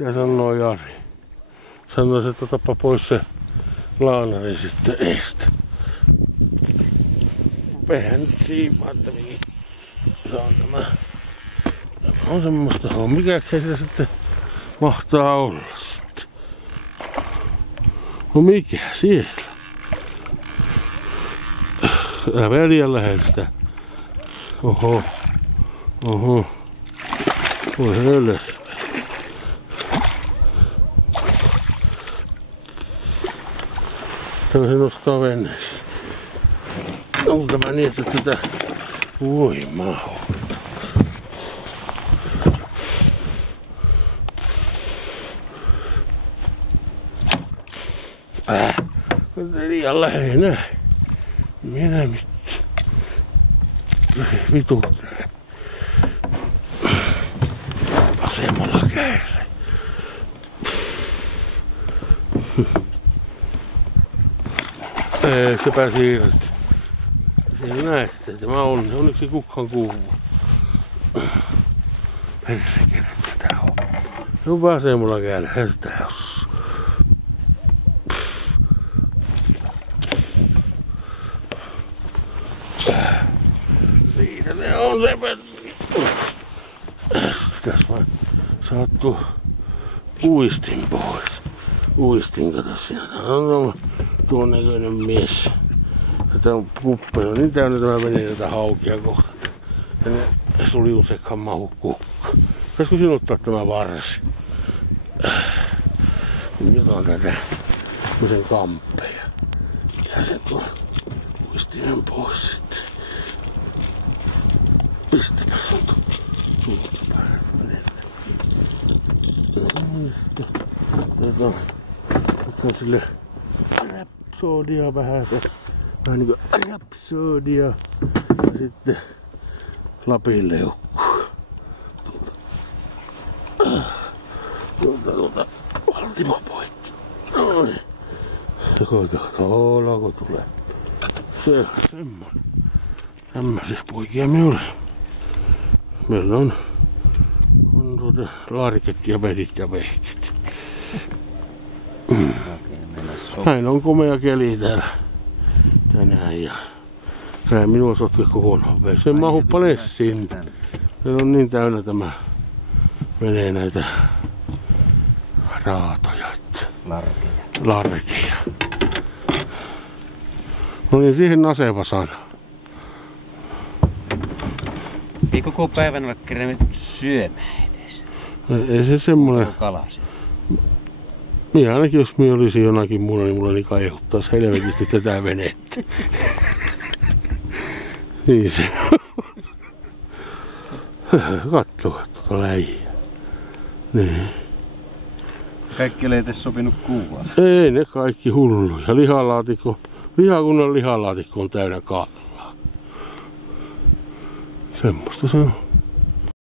Mitä sanoo Jari? Sanois, että otapa pois se laanari sitten eestä. Eihän nyt siimaa, että mihin se on tämä. Tämä on semmoista hommaa. Mikäksei sitä sitten mahtaa olla sitten? No mikä siellä? Älä liian lähellä sitä. Oho. Oho. Voi hölö. Tämä se nostaa veneessä. Onko tämä niin, että tätä voi mahu? Liian lähellä näin. Minä mitään. Vitut näin. Vasemmalla kädellä. Se pääsi irti. Siellä näette, tämä on. Onneksi kukaan kuuluu. Perkele, tätä on. Se on vasemmalla kädellä. Sitä jos. Siitä se on se perkele. Tässä vaan saattu uistin pois. Uistin, kato siellä. On tuon näköinen mies. Tätä on kuppeja. Niin täynnä tämä meni näitä haukia kohta. Ja ne suljunsekkaan mahu kukka. Pitäisikö sinun ottaa tämä varsi? Nyt on tätä semmosen kamppeja. Ja sen tuon uistimen pois sitten. Pistäpä sen tuolta päin. Nyt on sille rapsodia vähän. Vähän niinku rapsodia. Ja sitten Lapin leukku. Tuolta valtimo poikki. Noin. Ja koita tulee. Se on semmonen. Tämmösiä poikia me olemme. Meillä on larket ja vedit ja vehkit. Näin on komea keli täällä tänään ja tää minua sotke kokonaan vei. Sen mahu palessiin. Meillä on niin täynnä tämä menee näitä raatoja. Larkeja. No niin, siihen naseva sana. Ei koko päivän ole kerännyt syömään edes. Ei se semmonen. Kalasi. Minä ainakin jos minä olisin jonakin muuna, niin mulla niin kaihuttais helvetisti tätä venettä. Niin se on. Katsokaa tuota läjiä. Niin. Kaikki ei edes sopinut kuuvaa. Ei ne kaikki hulluja. Lihakunnan lihalaatikko on täynnä kallaa. Semmosta se on.